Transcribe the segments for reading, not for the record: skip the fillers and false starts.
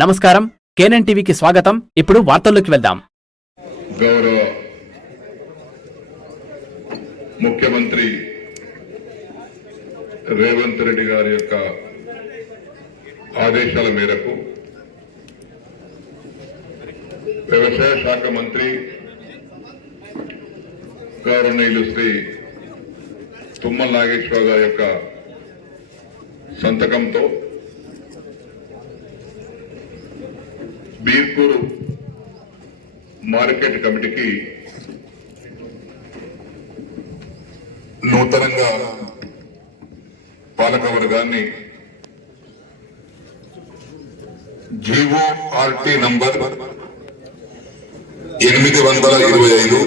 నమస్కారం, కేఎన్ఎన్ టీవీకి స్వాగతం. ఇప్పుడు వార్తల్లోకి వెళ్దాం. గౌరవ ముఖ్యమంత్రి రేవంత్ రెడ్డి గారి యొక్క ఆదేశాల మేరకు వ్యవసాయ శాఖ మంత్రి గౌరవనీయులు శ్రీ తుమ్మల నాగేశ్వర గారి యొక్క సంతకంతో బీర్పూర్ మార్కెట్ కమిటీకి నూతనంగా పాలకవర్గాన్ని జీఓఆర్టీ నంబర్ 825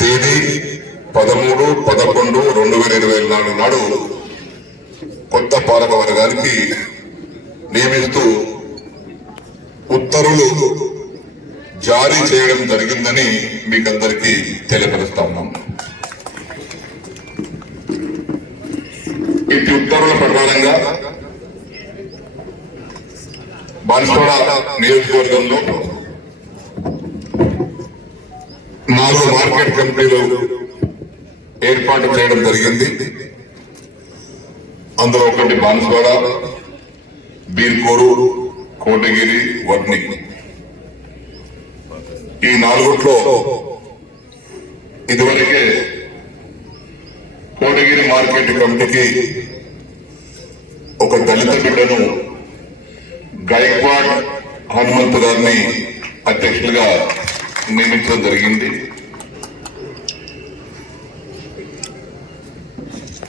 తేదీ 13/11/2024 నాడు కొత్త పాలకవర్గానికి నియమిస్తూ ఉత్తర్వులు జారీ చేయడం జరిగిందని మీకందరికీ తెలియపరుస్తా ఉన్నాం. ఈ ఉత్తర్వుల ప్రకారంగా బాన్స్వాడ నియోజకవర్గంలో 4 మార్కెట్ కమిటీలు ఏర్పాటు చేయడం జరిగింది. అందులో ఒకటి బాన్స్వాడ, బీర్పూరు, కోటగిరి, వడ్ని. ఈ 4 ఇదివరకే కోటగిరి మార్కెట్ కమిటీకి ఒక దళిత బిడ్డను గైక్వాడ్ హనుమంత్ గారిని అధ్యక్షులుగా నియమించడం జరిగింది.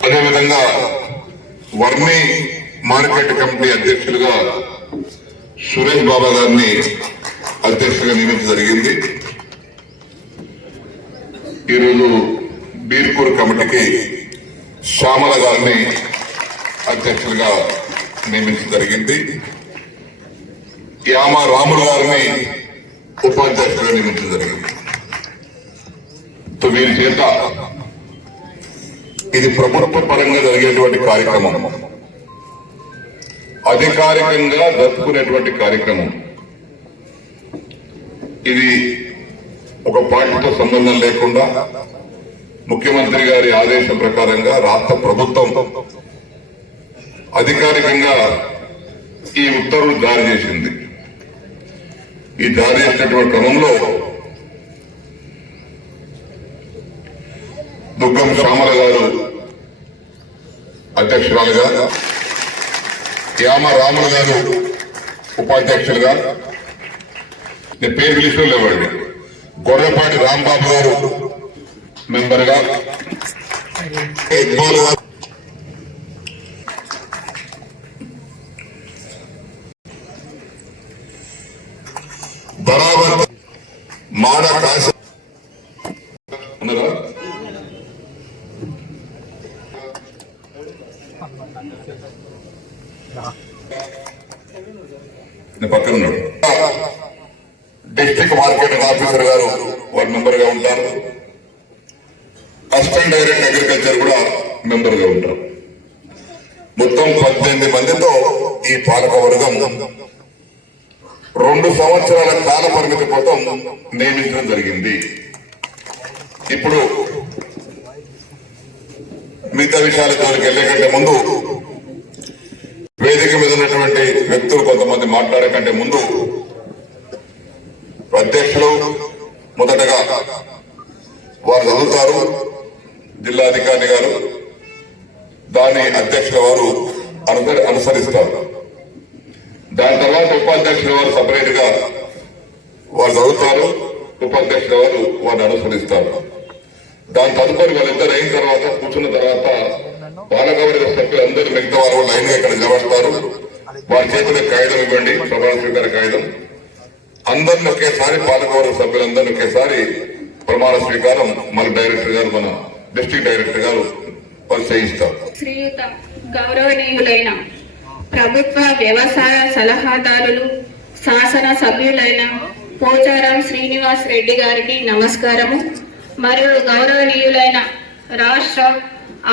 అదేవిధంగా వర్ణి మార్కెట్ కమిటీ అధ్యక్షులుగా సురేష్ బాబా గారిని అధ్యక్షులుగా నియమించడం జరిగింది. ఈరోజు బీర్పూర్ కమిటీకి శ్యామల గారిని అధ్యక్షులుగా నియమించడం జరిగింది. యామ రాములు గారిని ఉపాధ్యక్షులుగా నియమించడం జరిగింది. వీరి చేత ఇది ప్రభుత్వ పరంగా జరిగేటువంటి కార్యక్రమం, అధికారికంగా జరుపుకునేటువంటి కార్యక్రమం. ఇది ఒక పార్టీతో సంబంధం లేకుండా ముఖ్యమంత్రి గారి ఆదేశం ప్రకారంగా రాష్ట్ర ప్రభుత్వం అధికారికంగా ఈ ఉత్తర్వులు జారీ చేసింది. ఈ జారీ చేసినటువంటి క్రమంలో దుగ్గం శ్యామల గారు అధ్యక్షురాలుగా, యామ రాములు గారు ఉపాధ్యక్షులుగా, నేను పేరు పిలుస్తూ లేవండి, గొర్రెపాటి రాంబాబు గారు మెంబర్గా, ఇక్బాల్ గారు, బరాబర్ మాడ కాశ ఉన్నారా, పక్కన ఉన్నాడు. డిస్ట్రిక్ట్ మార్కెటింగ్ ఆఫీసర్ గారు వారు మెంబర్ గా ఉంటారు. అసిస్టెంట్ డైరెక్టర్ అగ్రికల్చర్ కూడా మెంబర్ గా ఉంటారు. మొత్తం 18 మందితో ఈ పాలకవర్గం 2 సంవత్సరాల కాల పరిమితి కోసం నియమించడం జరిగింది. ఇప్పుడు మిగతా విషయాల జోలికి వెళ్లే కంటే ముందు, వేదిక మీద ఉన్నటువంటి వ్యక్తులు కొంతమంది మాట్లాడే కంటే ముందు, అధ్యక్షులు మొదటగా వారు చదువుతారు, జిల్లాధికారి గారు దాని అధ్యక్షుల వారు అనుసరిస్తారు. దాని తర్వాత ఉపాధ్యక్షుల వారు సపరేట్ గా వారు చదువుతారు, ఉపాధ్యక్షుల వారు వారిని అనుసరిస్తారు. దాని తదుపరి వాళ్ళిద్దరు అయిన తర్వాత కూర్చున్న తర్వాత పాలకవర్గ సభ్యులందరూ మిగతా వారు లైన్ గా ఇక్కడ నిలబడతారు. వారి చేతిలో కాగితం ఇవ్వండి, ప్రమాణ స్వీకార కాగితం. అందరిని ఒకేసారి పాలకవర్గ సభ్యులందరినీ ఒకేసారి ప్రమాణ స్వీకారం మన డైరెక్టర్ గారు, మన డిస్ట్రిక్ట్ డైరెక్టర్ గారు వారు చేయిస్తారు. శ్రీయుత గౌరవనీయులైన ప్రభుత్వ వ్యవసాయ సలహాదారులు, శాసన సభ్యులైన పోచారం శ్రీనివాస్ రెడ్డి గారికి నమస్కారము. మరియు గౌరవనీయులైన రాష్ట్ర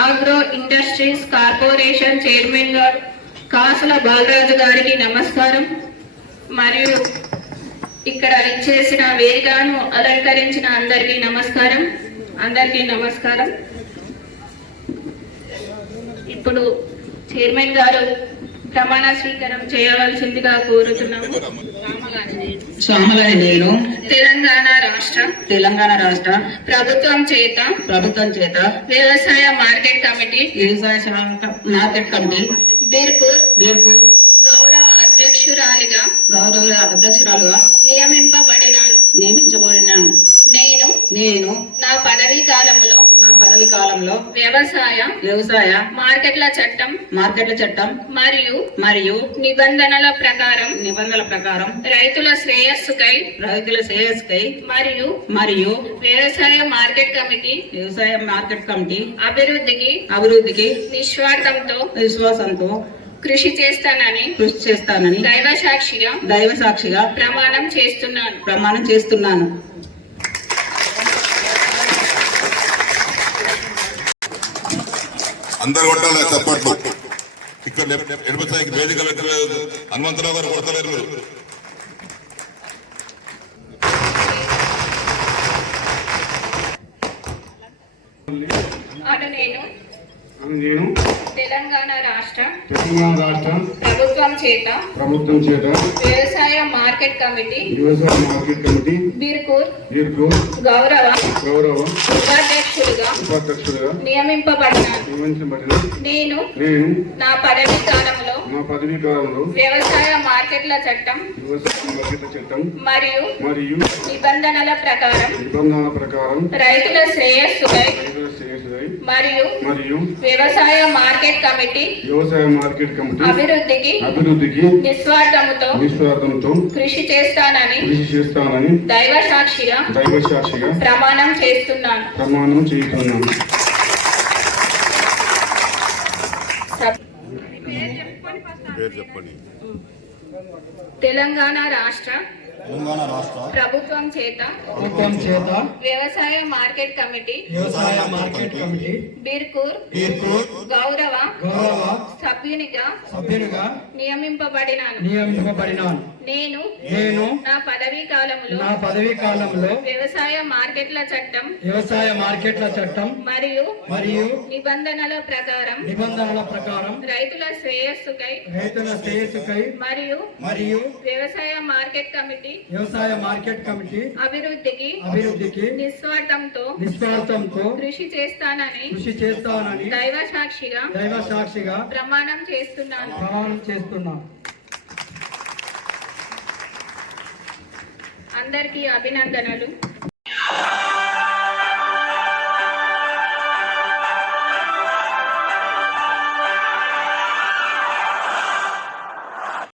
ఆగ్రో ఇండస్ట్రీస్ కార్పొరేషన్ చైర్మన్ గారు కాసుల బాలరాజు గారికి నమస్కారం. మరియు ఇక్కడ ఇచ్చేసిన వేదికను అలంకరించిన అందరికీ నమస్కారం. ఇప్పుడు చైర్మన్ గారు ప్రమాణ స్వీకారం చేయవలసిందిగా కోరుతున్నాము. శ్యామలని నేను తెలంగాణ రాష్ట్ర ప్రభుత్వం చేత వ్యవసాయ మార్కెట్ కమిటీ బీర్పూర్ గౌరవ అధ్యక్షురాలిగా నియమించబడినాను. నేను నా పదవీ కాలంలో వ్యవసాయ మార్కెట్ల చట్టం మరియు నిబంధనల ప్రకారం రైతుల శ్రేయస్సుకై మరియు వ్యవసాయ మార్కెట్ కమిటీ అభివృద్ధికి నిస్వార్థంతో కృషి చేస్తానని దైవ సాక్షిగా ప్రమాణం చేస్తున్నాను. అందరు కొట్టాలి చప్పట్లు. ఇక్కడ ఎడమసాయికి వేదిక పెట్టలేదు, హనుమంతరావు గారు కొడతలేరు మీరు. నేను తెలంగాణ రాష్ట్ర ప్రభుత్వం చేత వ్యవసాయ మార్కెట్ కమిటీ బీర్పూర్ గౌరవ ఉపాధ్యక్షులుగా నియమించబడిన నేను నా పదవీ కాలంలో వ్యవసాయ మార్కెట్ల చట్టం మరియు నిబంధనల ప్రకారం రైతుల శ్రేయస్సుకై మరియు వ్యవసాయ మార్కెట్ కమిటీ అభివృద్ధికి నిస్వార్థంతో కృషి చేస్తానని దైవ సాక్షిగా ప్రమాణం చేస్తున్నాను. తెలంగాణ రాష్ట్ర ప్రభుత్వం చేత వ్యవసాయ మార్కెట్ కమిటీ బీర్పూర్ గౌరవ సభ్యునిగా నియమింపబడినాను. నేను నా పదవీ కాలంలో వ్యవసాయ మార్కెట్ల చట్టం మరియు నిబంధనల ప్రకారం రైతుల శ్రేయస్సుకై మరియు వ్యవసాయ మార్కెట్ కమిటీ అభివృద్ధికి నిస్వార్థంతో కృషి చేస్తానని దైవ సాక్షిగా ప్రమాణం చేస్తున్నాను. అందరికీ అభినందనలు.